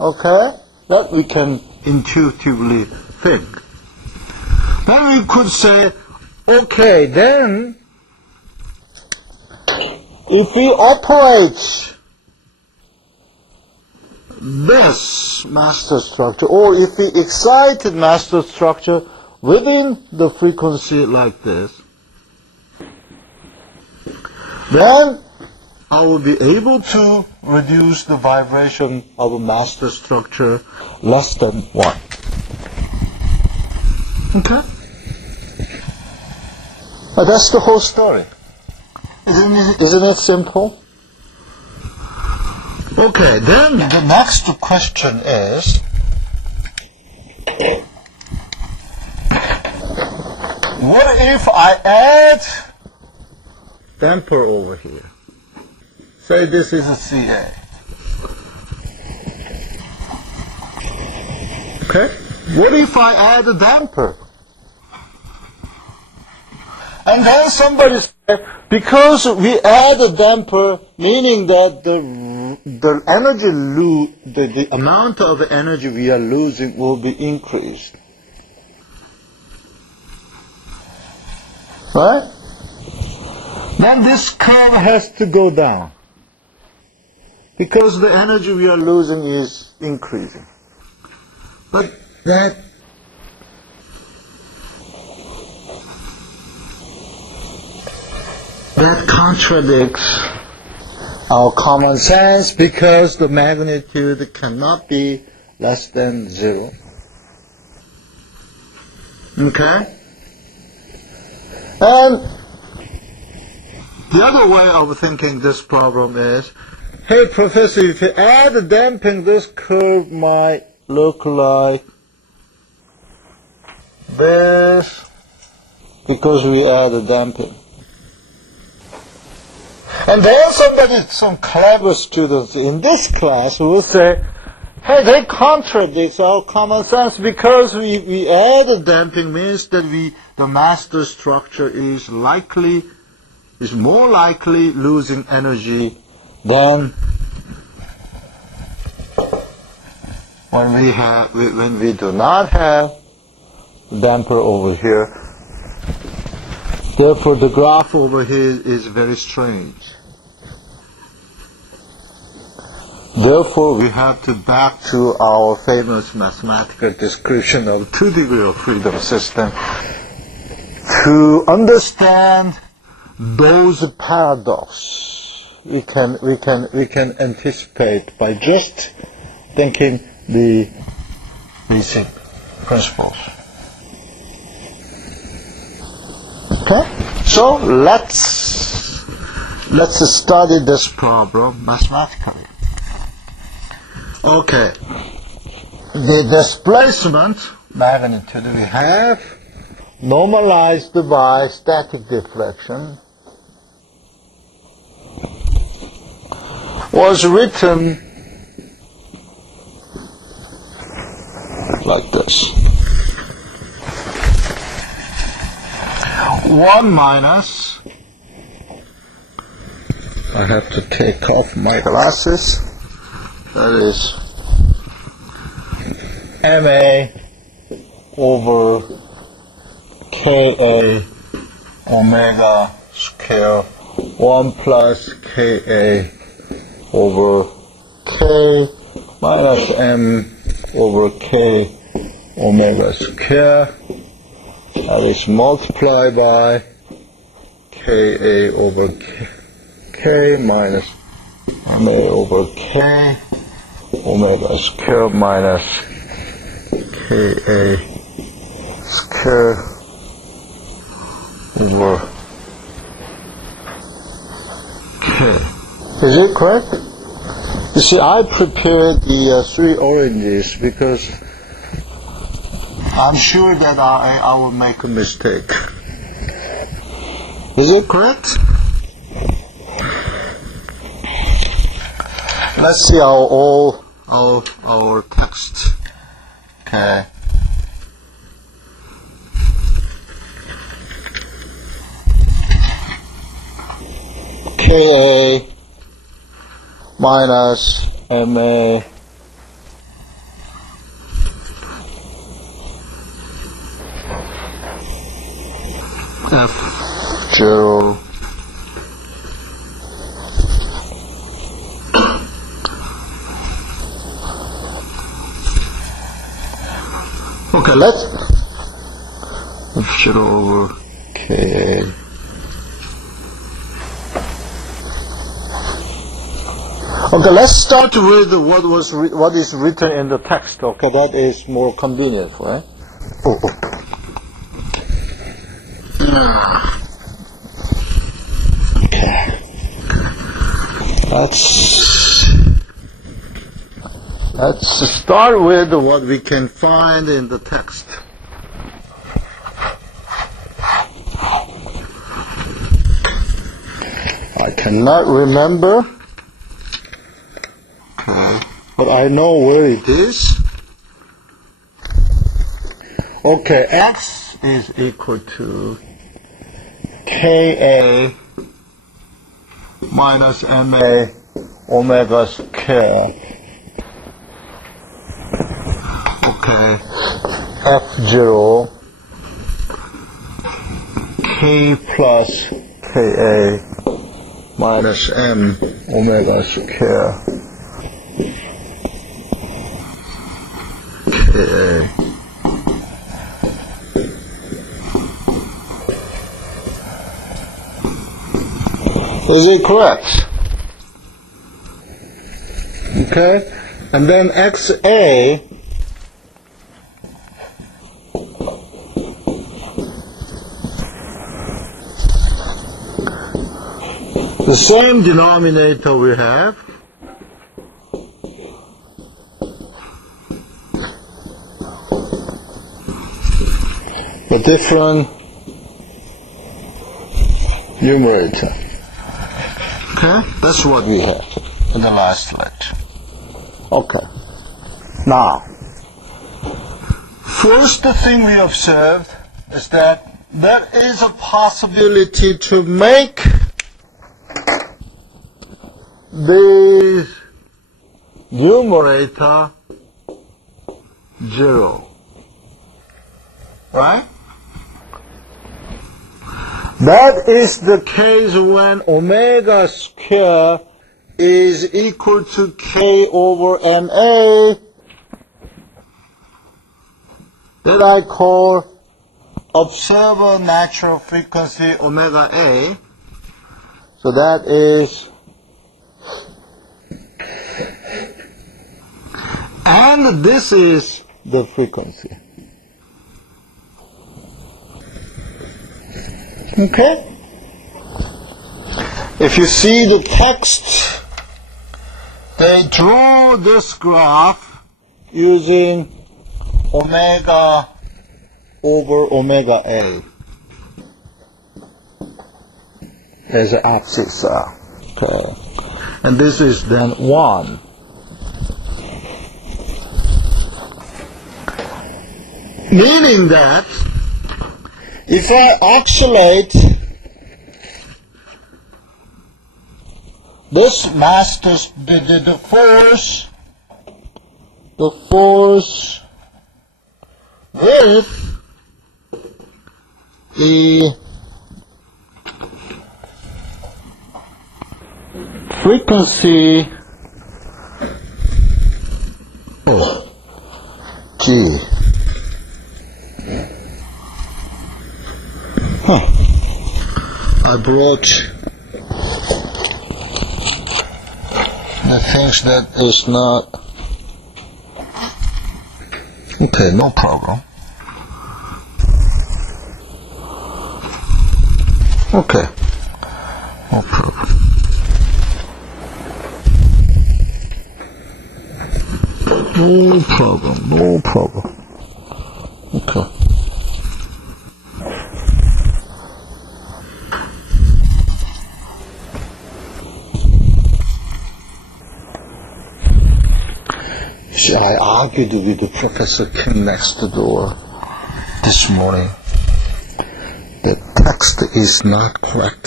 Okay? That we can intuitively think. Then we could say, okay, then if we operate this master structure, or if we excite the master structure within the frequency like this, then I will be able to reduce the vibration of a master structure less than 1. Okay? But that's the whole story. Isn't it simple? Okay, then the next question is, what if I add damper over here? Say this is a CA. Okay? What if I add a damper? And then somebody said, because we add a damper, meaning that the energy the amount of energy we are losing will be increased. Right? Then this curve has to go down, because the energy we are losing is increasing. But that contradicts our common sense, because the magnitude cannot be less than 0. Okay? And the other way of thinking this problem is, hey, Professor, if you add a damping, this curve might look like this, because we add a damping. And then some clever students in this class will say, hey, that contradicts our common sense, because we add a damping means that the master structure is more likely losing energy than when we do not have damper over here. Therefore, the graph over here is very strange. Therefore, we have to back to our famous mathematical description of 2 degree of freedom system to understand those paradoxes. We can anticipate by just thinking the basic principles. Okay? So let's study this problem mathematically. Okay. The displacement magnitude we have normalized by static deflection was written like this. 1 minus, I have to take off my glasses, that is MA over KA omega square 1 plus KA over K minus M over K omega square. That is multiplied by Ka over K minus Ma over K omega square minus Ka square over K. Is it correct? You see, I prepared the 3 oranges because I'm sure that I will make a mistake. Is it correct? Let's see our text. Okay. Ka minus Ma F0 okay, let's F0 over KA. Okay, let's start with what is written in the text. Okay, that is more convenient, right? Okay. Let's start with what we can find in the text. I cannot remember, but I know where it is. Okay, X is equal to KA minus MA omega square. Okay, F0 K plus KA minus M omega square KA. Is it correct? Okay, and then XA the same denominator we have, but different numerator. Okay, that's what we have in the last lecture. Okay, now, first thing we observed is that there is a possibility to make the numerator 0, right? That is the case when omega square is equal to K over MA, that I call observer natural frequency omega A. So that is, and this is the frequency. Okay? If you see the text, they draw this graph using omega over omega A as an axis. Okay. And this is then 1. Meaning that if I oscillate this mass, the force with the frequency G. I brought the things that is not okay, no problem. Okay, no problem. No problem, no problem. Okay. I argued with Professor Kim next door this morning. The text is not correct.